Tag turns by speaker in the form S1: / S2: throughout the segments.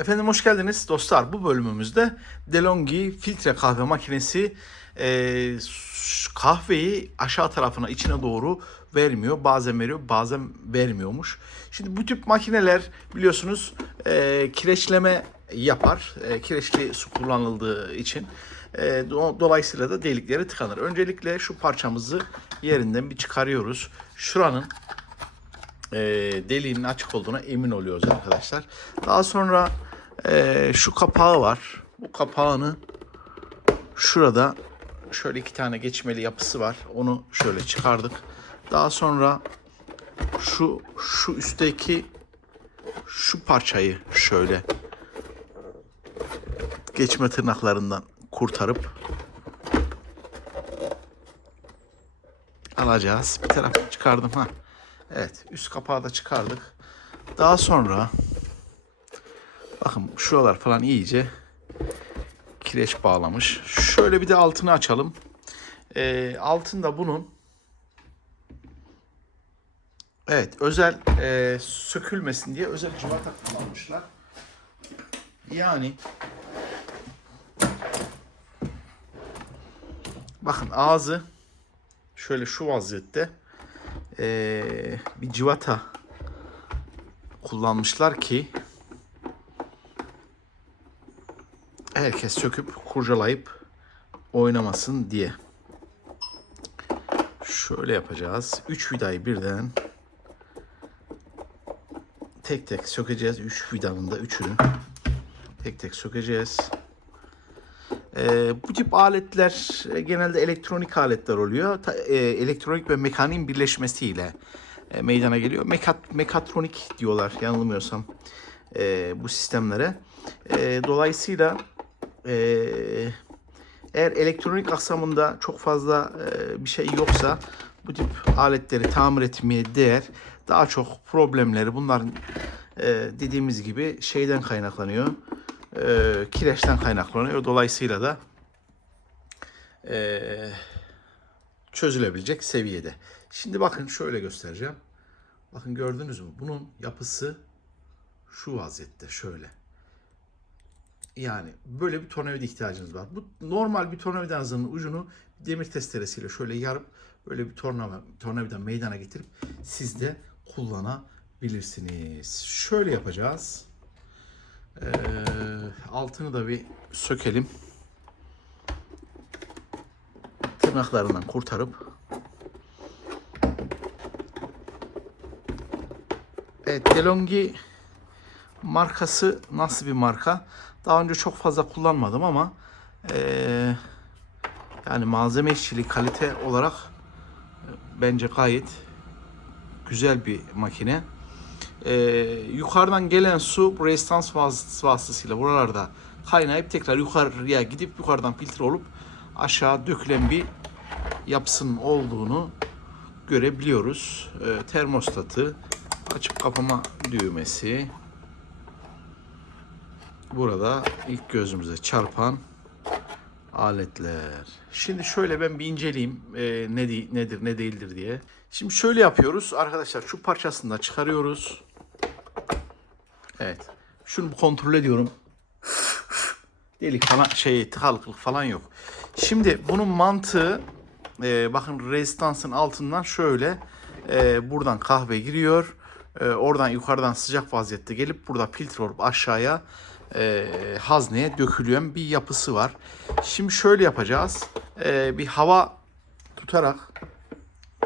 S1: Efendim hoş geldiniz dostlar. Bu bölümümüzde DeLonghi filtre kahve makinesi e, kahveyi aşağı tarafına içine doğru vermiyor. Bazen veriyor bazen vermiyormuş. Şimdi bu tip makineler biliyorsunuz e, kireçleme yapar. E, kireçli su kullanıldığı için. E, do- dolayısıyla da delikleri tıkanır. Öncelikle şu parçamızı yerinden bir çıkarıyoruz. Şuranın e, deliğinin açık olduğuna emin oluyoruz arkadaşlar. Daha sonra e, şu kapağı var. Bu kapağını şurada şöyle iki tane geçmeli yapısı var. Onu şöyle çıkardık. Daha sonra şu şu üstteki şu parçayı şöyle geçme tırnaklarından kurtarıp alacağız. Bir tarafı çıkardım ha. Evet, üst kapağı da çıkardık. Daha sonra bakın şuralar falan iyice kireç bağlamış. Şöyle bir de altını açalım. Ee, altında bunun Evet, özel e, sökülmesin diye özel civata kullanmışlar. Yani bakın ağzı şöyle şu vaziyette eee, bir civata kullanmışlar ki herkes söküp kurcalayıp oynamasın diye. Şöyle yapacağız. 3 vidayı birden tek tek sökeceğiz. 3 vidanın da üçünü tek tek sökeceğiz. Ee, bu tip aletler e, genelde elektronik aletler oluyor. Ta- e, elektronik ve mekaniğin birleşmesiyle e, meydana geliyor. Mekat, mekatronik diyorlar yanılmıyorsam e, bu sistemlere. E, dolayısıyla e, eğer elektronik aksamında çok fazla e, bir şey yoksa bu tip aletleri tamir etmeye değer. Daha çok problemleri bunların e, dediğimiz gibi şeyden kaynaklanıyor. E, kireçten kaynaklanıyor. Dolayısıyla da çözülebilecek seviyede. Şimdi bakın şöyle göstereceğim. Bakın gördünüz mü? Bunun yapısı şu vaziyette şöyle. Yani böyle bir tornavida ihtiyacınız var. Bu normal bir tornavidanızın ucunu demir testeresiyle şöyle yarıp böyle bir tornavida, tornavida meydana getirip siz de kullanabilirsiniz. Şöyle yapacağız. Ee, altını da bir sökelim. Tırnaklarından kurtarıp Evet, DeLonghi markası nasıl bir marka? Daha önce çok fazla kullanmadım ama eee, yani malzeme işçiliği kalite olarak e, bence gayet güzel bir makine. Eee, yukarıdan gelen su restans vas- vasıtasıyla buralarda kaynayıp tekrar yukarıya gidip yukarıdan filtre olup aşağı dökülen bir yapısının olduğunu görebiliyoruz. Eee, termostatı, açıp kapama düğmesi, burada ilk gözümüze çarpan aletler. Şimdi şöyle ben bir inceleyeyim e, ne di- nedir ne değildir diye. Şimdi şöyle yapıyoruz arkadaşlar şu parçasını da çıkarıyoruz. Evet. Şunu kontrol ediyorum. Delik falan şey tıkalıklık falan yok. Şimdi bunun mantığı e, bakın rezistansın altından şöyle e, buradan kahve giriyor. E, oradan yukarıdan sıcak vaziyette gelip burada filtre olup aşağıya e, hazneye dökülüyen bir yapısı var. Şimdi şöyle yapacağız. E, bir hava tutarak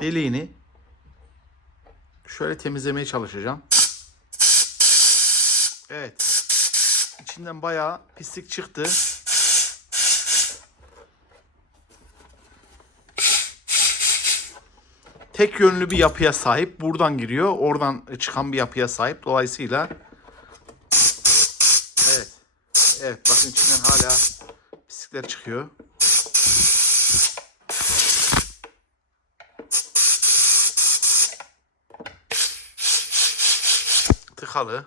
S1: deliğini şöyle temizlemeye çalışacağım. Evet. İçinden bayağı pislik çıktı. Tek yönlü bir yapıya sahip. Buradan giriyor. Oradan çıkan bir yapıya sahip. Dolayısıyla. Evet bakın içinden hala pislikler çıkıyor. Tıkalı.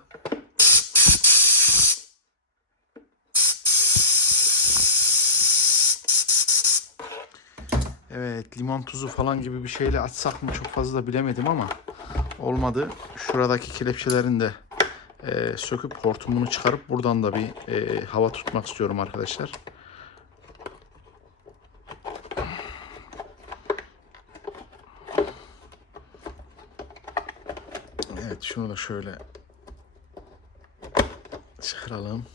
S1: Evet limon tuzu falan gibi bir şeyle açsak mı çok fazla bilemedim ama olmadı. Şuradaki kelepçelerin de e, söküp hortumunu çıkarıp buradan da bir e, hava tutmak istiyorum arkadaşlar. Evet şunu da şöyle çıkaralım.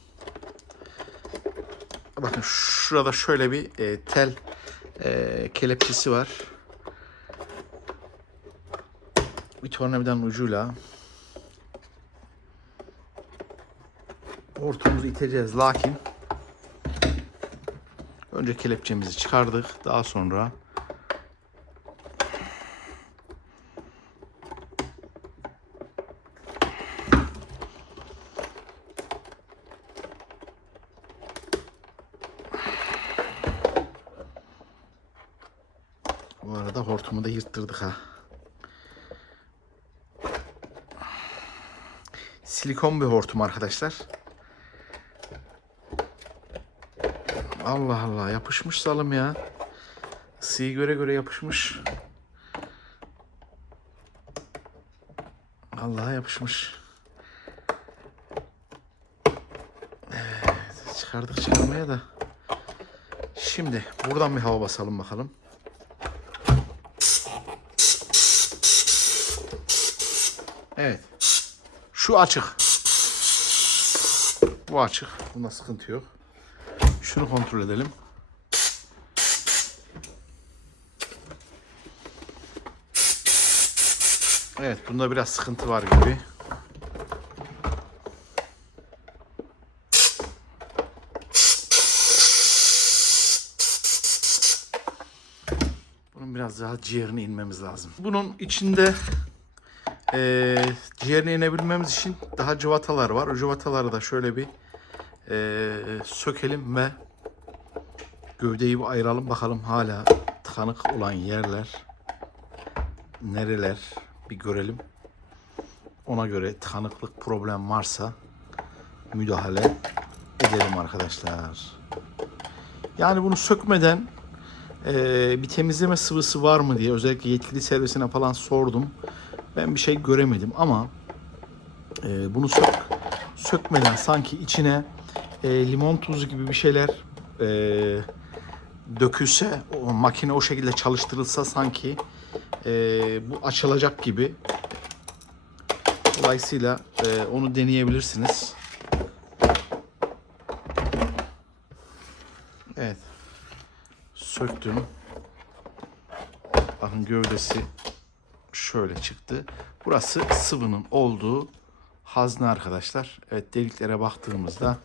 S1: Bakın şurada şöyle bir e, tel e, kelepçesi var. Bir tornavidanın ucuyla hortumumuzu iteceğiz. Lakin önce kelepçemizi çıkardık. Daha sonra Bu arada hortumu da yırttırdık ha. Silikon bir hortum arkadaşlar. Allah Allah yapışmış salım ya. Isıyı göre göre yapışmış. Allah'a yapışmış. Evet, çıkardık çıkarmaya da. Şimdi buradan bir hava basalım bakalım. Evet. Şu açık. Bu açık. Bunda sıkıntı yok. Şunu kontrol edelim. Evet bunda biraz sıkıntı var gibi. Bunun biraz daha ciğerine inmemiz lazım. Bunun içinde eee ciğerine inebilmemiz için daha cıvatalar var. O cıvataları da şöyle bir eee, sökelim ve gövdeyi bir ayıralım. Bakalım hala tıkanık olan yerler nereler bir görelim. Ona göre tıkanıklık problem varsa müdahale edelim arkadaşlar. Yani bunu sökmeden eee, bir temizleme sıvısı var mı diye özellikle yetkili servisine falan sordum. Ben bir şey göremedim ama e, bunu sök sökmeden sanki içine e, limon tuzu gibi bir şeyler e, dökülse o makine o şekilde çalıştırılsa sanki e, bu açılacak gibi. Dolayısıyla e, onu deneyebilirsiniz. Evet. Söktüm. Bakın gövdesi şöyle çıktı. Burası sıvının olduğu hazne arkadaşlar. Evet deliklere baktığımızda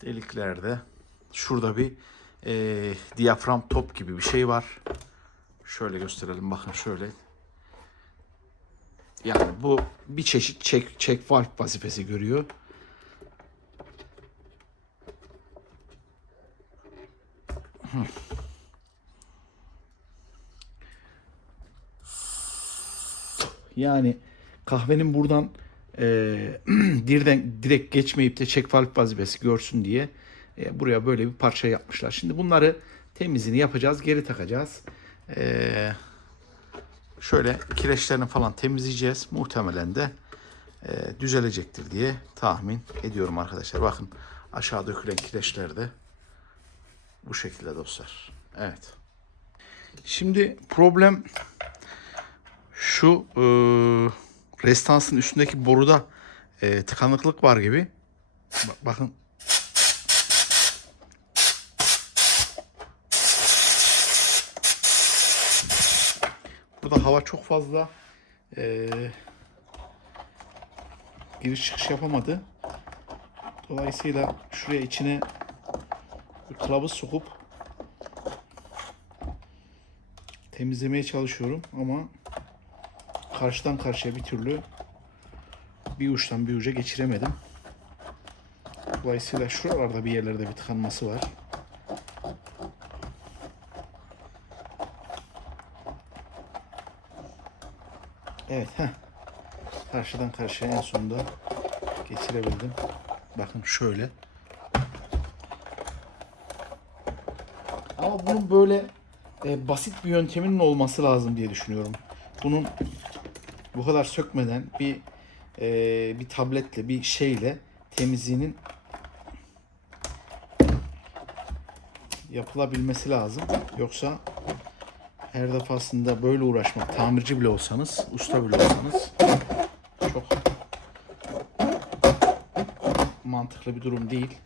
S1: deliklerde şurada bir e, diyafram top gibi bir şey var. Şöyle gösterelim bakın şöyle. Yani bu bir çeşit çek çek valve vazifesi görüyor. Yani kahvenin buradan dirden direkt geçmeyip de çek valve vazifesi görsün diye e, buraya böyle bir parça yapmışlar. Şimdi bunları temizliğini yapacağız, geri takacağız. E, şöyle kireçlerini falan temizleyeceğiz. Muhtemelen de e, düzelecektir diye tahmin ediyorum arkadaşlar. Bakın aşağı dökülen kireçler de bu şekilde dostlar. Evet. Şimdi problem şu e, restansın üstündeki boruda e, tıkanıklık var gibi. Ba- bakın. Burada hava çok fazla e, giriş çıkış yapamadı. Dolayısıyla şuraya içine bir kılavuz sokup temizlemeye çalışıyorum ama karşıdan karşıya bir türlü bir uçtan bir uca geçiremedim. Dolayısıyla şuralarda bir yerlerde bir tıkanması var. Evet. Heh. Karşıdan karşıya en sonunda geçirebildim. Bakın şöyle. Ama bunun böyle e, basit bir yönteminin olması lazım diye düşünüyorum. Bunun bu kadar sökmeden bir e, bir tabletle bir şeyle temizliğinin yapılabilmesi lazım. Yoksa her defasında böyle uğraşmak, tamirci bile olsanız, usta bile olsanız çok mantıklı bir durum değil.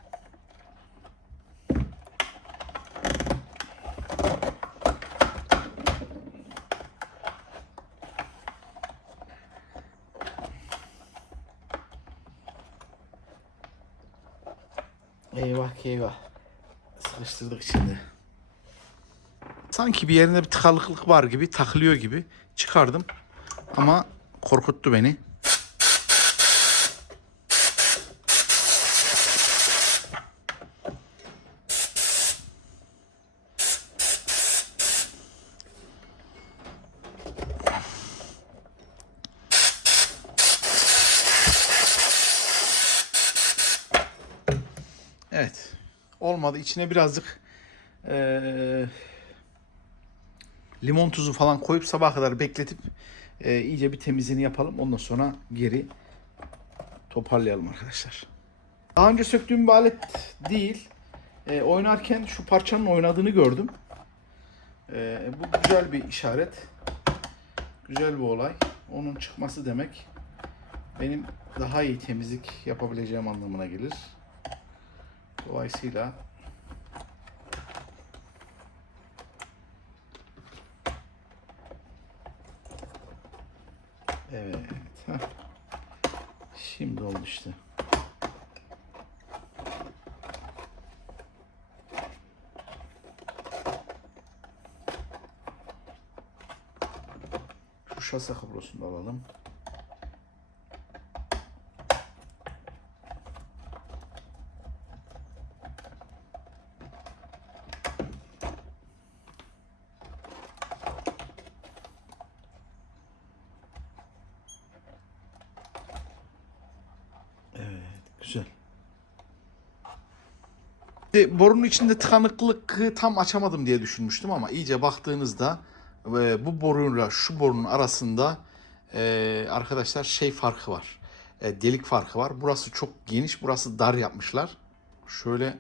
S1: Sıkıştırdık şimdi. Sanki bir yerinde bir tıkanıklık var gibi, takılıyor gibi çıkardım. Ama korkuttu beni. Evet. Olmadı. İçine birazcık eee, limon tuzu falan koyup sabaha kadar bekletip eee, iyice bir temizliğini yapalım. Ondan sonra geri toparlayalım arkadaşlar. Daha önce söktüğüm bir alet değil. Eee, oynarken şu parçanın oynadığını gördüm. Eee, bu güzel bir işaret. Güzel bir olay. Onun çıkması demek benim daha iyi temizlik yapabileceğim anlamına gelir. Dolayısıyla Evet. heh. Şimdi oldu işte. Şu şase kablosunu alalım. Evet, güzel. Şimdi borunun içinde tıkanıklığı tam açamadım diye düşünmüştüm ama iyice baktığınızda e, bu boruyla şu borunun arasında e, arkadaşlar şey farkı var. E, delik farkı var. Burası çok geniş, burası dar yapmışlar. Şöyle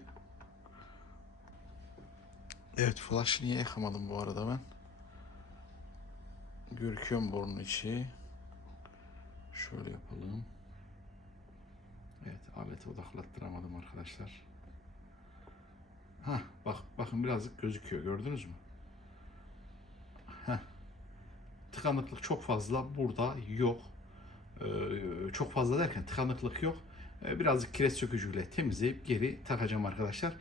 S1: Evet, flash niye yakamadım bu arada ben? Görüküyor borunun içi? Şöyle yapalım. Evet, aleti odaklattıramadım arkadaşlar. Ha, bak bakın birazcık gözüküyor. Gördünüz mü? Heh. Tıkanıklık çok fazla burada yok. Ee, çok fazla derken tıkanıklık yok. Ee, birazcık kireç sökücüyle temizleyip geri takacağım arkadaşlar.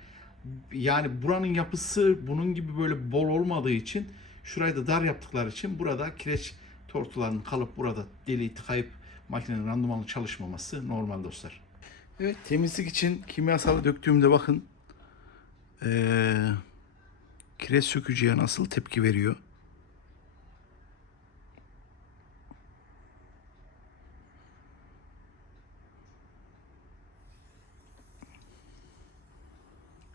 S1: Yani buranın yapısı bunun gibi böyle bol olmadığı için şurayı da dar yaptıkları için burada kireç tortularının kalıp burada deliği tıkayıp makinenin randımanlı çalışmaması normal dostlar. Evet temizlik için kimyasalı döktüğümde bakın ee, kireç sökücüye nasıl tepki veriyor.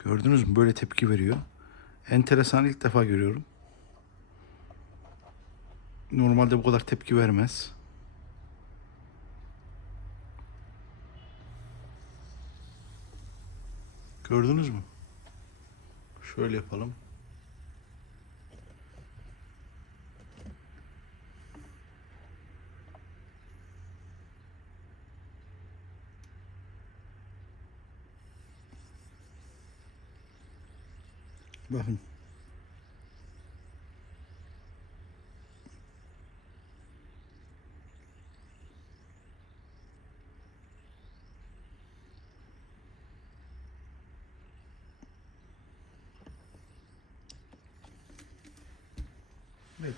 S1: Gördünüz mü? Böyle tepki veriyor. Enteresan ilk defa görüyorum. Normalde bu kadar tepki vermez. Gördünüz mü? Şöyle yapalım. Bakın.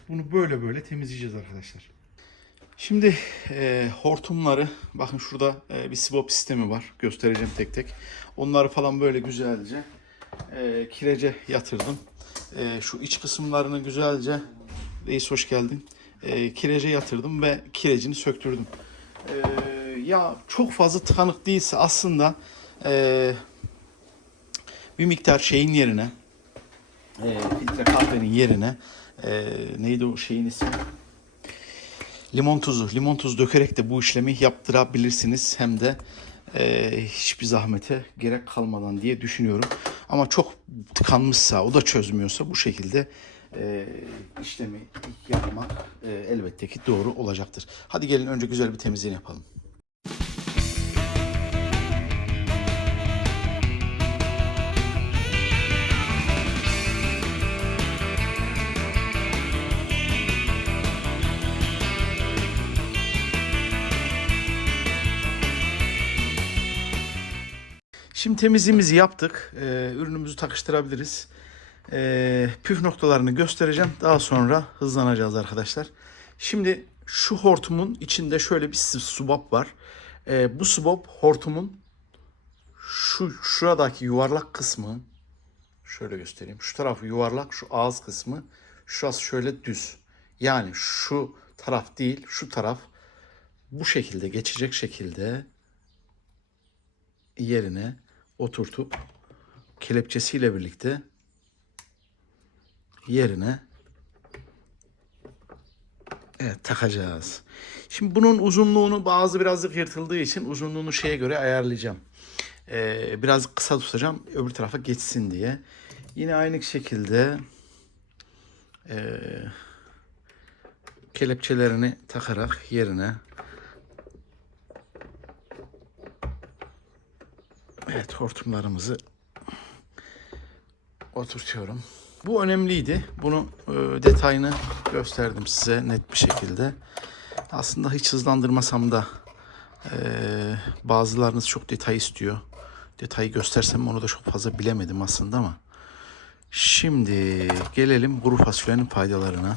S1: Bunu böyle böyle temizleyeceğiz arkadaşlar. Şimdi e, hortumları, bakın şurada e, bir sibop sistemi var. Göstereceğim tek tek. Onları falan böyle güzelce e, kirece yatırdım. E, şu iç kısımlarını güzelce, reis hoş geldin. E, kirece yatırdım ve kirecini söktürdüm. E, ya çok fazla tıkanık değilse aslında e, bir miktar şeyin yerine, e, filtre kahvenin yerine e, neydi o şeyin ismi? limon tuzu, limon tuzu dökerek de bu işlemi yaptırabilirsiniz. Hem de e, hiçbir zahmete gerek kalmadan diye düşünüyorum. Ama çok tıkanmışsa, o da çözmüyorsa bu şekilde e, işlemi yapmak e, elbette ki doğru olacaktır. Hadi gelin önce güzel bir temizliğini yapalım. Şimdi temizliğimizi yaptık. Ee, ürünümüzü takıştırabiliriz. Ee, püf noktalarını göstereceğim. Daha sonra hızlanacağız arkadaşlar. Şimdi şu hortumun içinde şöyle bir subap var. Ee, bu subap hortumun şu şuradaki yuvarlak kısmı şöyle göstereyim. Şu tarafı yuvarlak, şu ağız kısmı, şurası şöyle düz. Yani şu taraf değil, şu taraf bu şekilde geçecek şekilde yerine oturtup kelepçesiyle birlikte yerine evet takacağız. Şimdi bunun uzunluğunu bazı birazcık yırtıldığı için uzunluğunu şeye göre ayarlayacağım. Ee, biraz kısa tutacağım öbür tarafa geçsin diye. Yine aynı şekilde ee, kelepçelerini takarak yerine Evet hortumlarımızı oturtuyorum. Bu önemliydi. Bunu e, detayını gösterdim size net bir şekilde. Aslında hiç hızlandırmasam da e, bazılarınız çok detay istiyor. Detayı göstersem onu da çok fazla bilemedim aslında ama. Şimdi gelelim kuru fasulyenin faydalarına.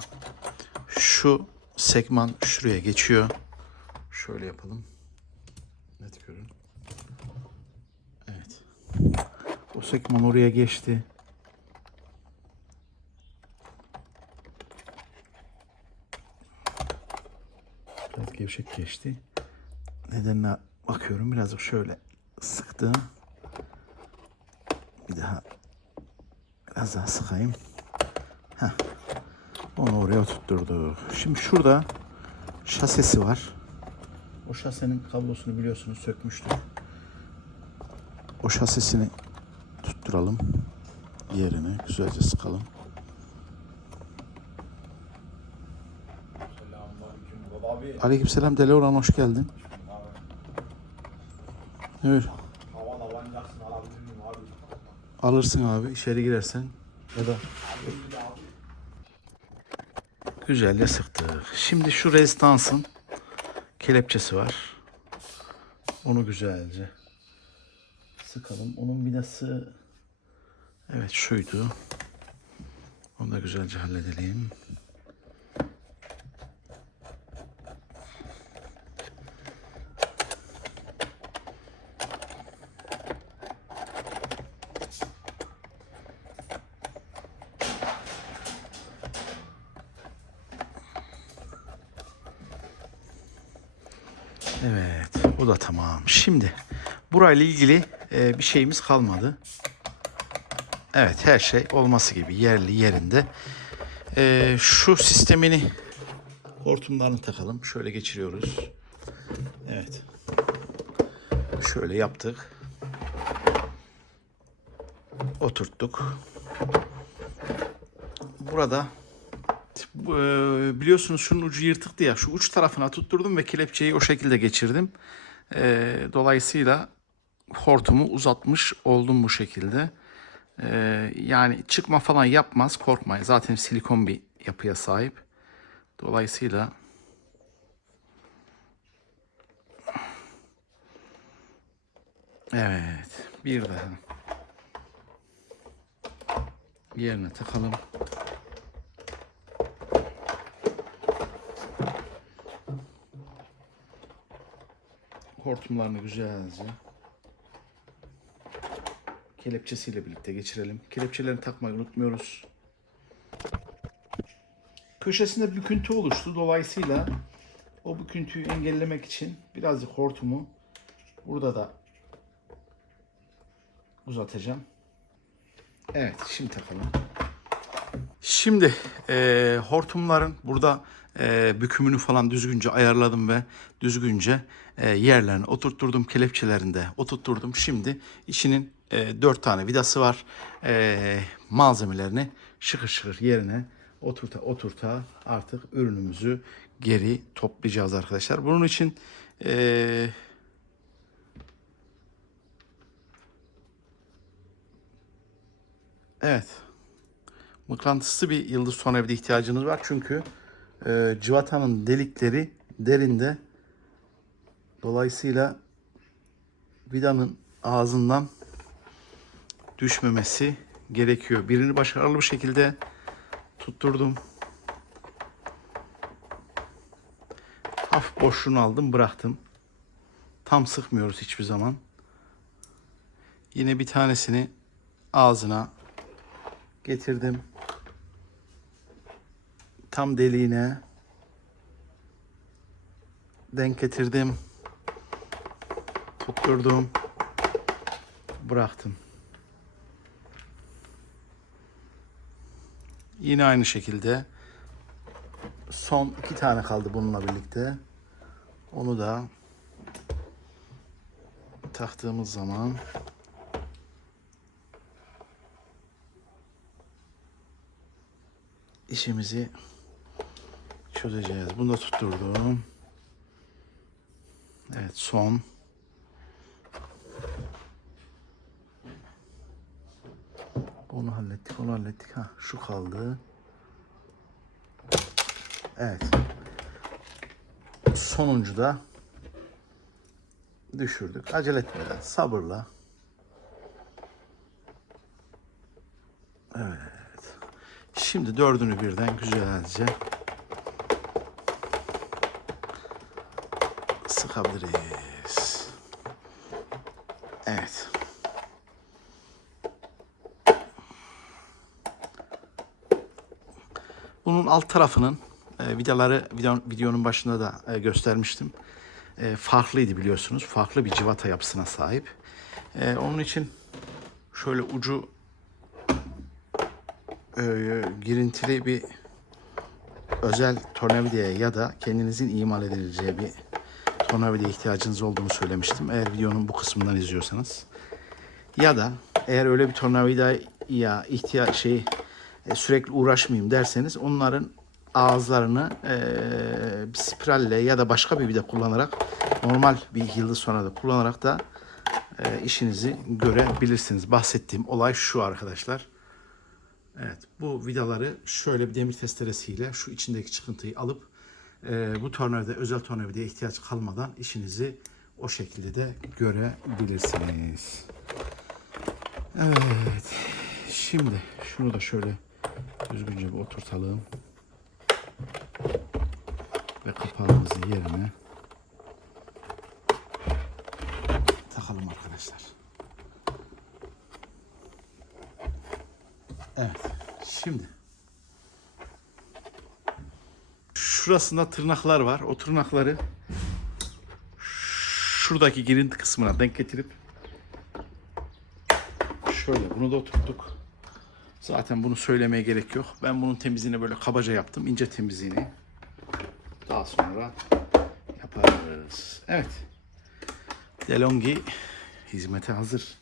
S1: Şu segman şuraya geçiyor. Şöyle yapalım. Net görün. Evet. O sekman oraya geçti. Biraz gevşek geçti. Nedenine bakıyorum. Biraz şöyle sıktım. Bir daha biraz daha sıkayım. Heh. Onu oraya tutturduk. Şimdi şurada şasesi var. O şasenin kablosunu biliyorsunuz sökmüştük. O şasisini tutturalım yerine güzelce sıkalım. Aleykümselam Deli Orhan hoş geldin. Evet alırsın abi içeri girersen ya da güzelce sıktık. Şimdi şu rezistansın kelepçesi var. Onu güzelce sıkalım. Onun vidası evet şuydu. Onu da güzelce halledelim. Evet, o da tamam. Şimdi burayla ilgili e, bir şeyimiz kalmadı. Evet, her şey olması gibi yerli yerinde. E, şu sistemini hortumlarını takalım. Şöyle geçiriyoruz. Evet. Şöyle yaptık. Oturttuk. Burada bu, e, biliyorsunuz şunun ucu yırtıktı ya. Şu uç tarafına tutturdum ve kelepçeyi o şekilde geçirdim. E, dolayısıyla hortumu uzatmış oldum bu şekilde. E, yani çıkma falan yapmaz korkmayın. Zaten silikon bir yapıya sahip. Dolayısıyla Evet. Bir daha. Yerine takalım. hortumlarını güzelce kelepçesiyle birlikte geçirelim. Kelepçelerini takmayı unutmuyoruz. Köşesinde büküntü oluştu. Dolayısıyla o büküntüyü engellemek için birazcık hortumu burada da uzatacağım. Evet, şimdi takalım. Şimdi e, hortumların burada e, bükümünü falan düzgünce ayarladım ve düzgünce e, yerlerine oturtturdum. Kelepçelerinde oturtturdum. Şimdi içinin e, 4 tane vidası var. E, malzemelerini şıkır şıkır yerine oturta oturta artık ürünümüzü geri toplayacağız arkadaşlar. Bunun için e, evet mıknatıslı bir yıldız son evde ihtiyacınız var. Çünkü e, cıvatanın delikleri derinde. Dolayısıyla vidanın ağzından düşmemesi gerekiyor. Birini başarılı bir şekilde tutturdum. Hafif boşluğunu aldım bıraktım. Tam sıkmıyoruz hiçbir zaman. Yine bir tanesini ağzına getirdim. Tam deliğine denk getirdim. Tutturdum. Bıraktım. Yine aynı şekilde son iki tane kaldı bununla birlikte. Onu da taktığımız zaman işimizi çözeceğiz. Bunu da tutturdum. Evet son. Onu hallettik, onu hallettik. Ha, şu kaldı. Evet. Sonuncu da düşürdük. Acele etmeden, sabırla. Evet. Şimdi dördünü birden güzelce sıkabiliriz. Evet. Bunun alt tarafının e, vidaları video, videonun başında da e, göstermiştim. E, farklıydı biliyorsunuz. Farklı bir civata yapısına sahip. E, onun için şöyle ucu e, girintili bir özel tornavidaya ya da kendinizin imal edileceği bir tornavidaya ihtiyacınız olduğunu söylemiştim. Eğer videonun bu kısmından izliyorsanız. Ya da eğer öyle bir tornavidaya ihtiyaç şey e, sürekli uğraşmayayım derseniz onların ağızlarını e, bir spiralle ya da başka bir vida kullanarak normal bir yıldız sonra da kullanarak da e, işinizi görebilirsiniz. Bahsettiğim olay şu arkadaşlar. Evet bu vidaları şöyle bir demir testeresiyle şu içindeki çıkıntıyı alıp e, bu tornavida özel tornavidaya ihtiyaç kalmadan işinizi o şekilde de görebilirsiniz. Evet. Şimdi şunu da şöyle düzgünce bir oturtalım. Ve kapağımızı yerine takalım arkadaşlar. Evet. Şimdi şurasında tırnaklar var. O tırnakları şuradaki girinti kısmına denk getirip şöyle bunu da oturttuk. Zaten bunu söylemeye gerek yok. Ben bunun temizliğini böyle kabaca yaptım. ince temizliğini. Daha sonra yaparız. Evet. DeLonghi hizmete hazır.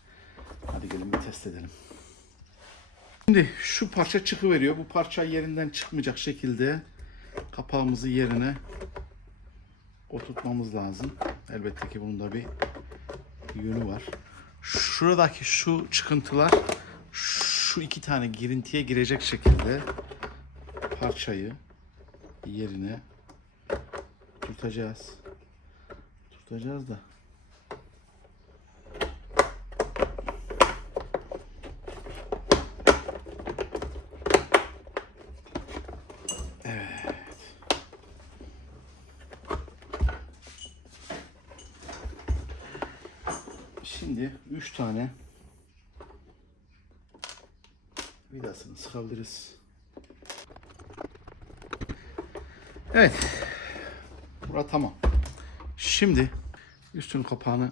S1: Hadi gelin bir test edelim. Şimdi şu parça çıkıveriyor. Bu parça yerinden çıkmayacak şekilde kapağımızı yerine oturtmamız lazım. Elbette ki bunun da bir yönü var. Şuradaki şu çıkıntılar şu iki tane girintiye girecek şekilde parçayı yerine tutacağız. Tutacağız da Şimdi 3 tane vidasını sıkabiliriz. Evet. Bura tamam. Şimdi üstün kapağını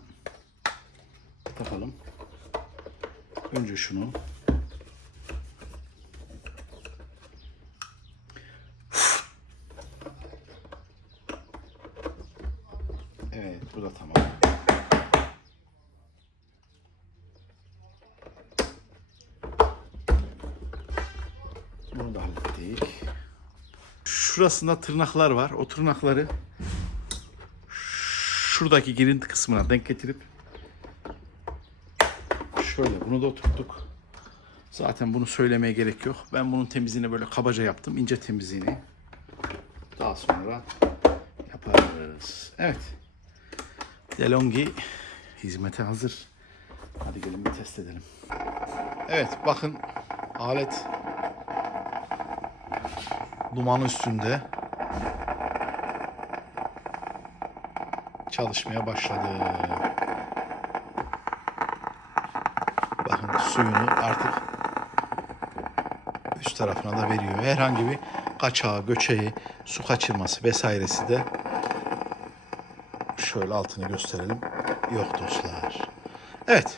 S1: takalım. Önce şunu Onu da hallettik. Şurasında tırnaklar var. O tırnakları şuradaki girinti kısmına denk getirip şöyle bunu da oturttuk. Zaten bunu söylemeye gerek yok. Ben bunun temizliğini böyle kabaca yaptım. ince temizliğini. Daha sonra yaparız. Evet. DeLonghi hizmete hazır. Hadi gelin bir test edelim. Evet bakın alet duman üstünde çalışmaya başladı. Bakın suyunu artık üst tarafına da veriyor. Herhangi bir kaçağı, göçeği, su kaçırması vesairesi de şöyle altını gösterelim. Yok dostlar. Evet.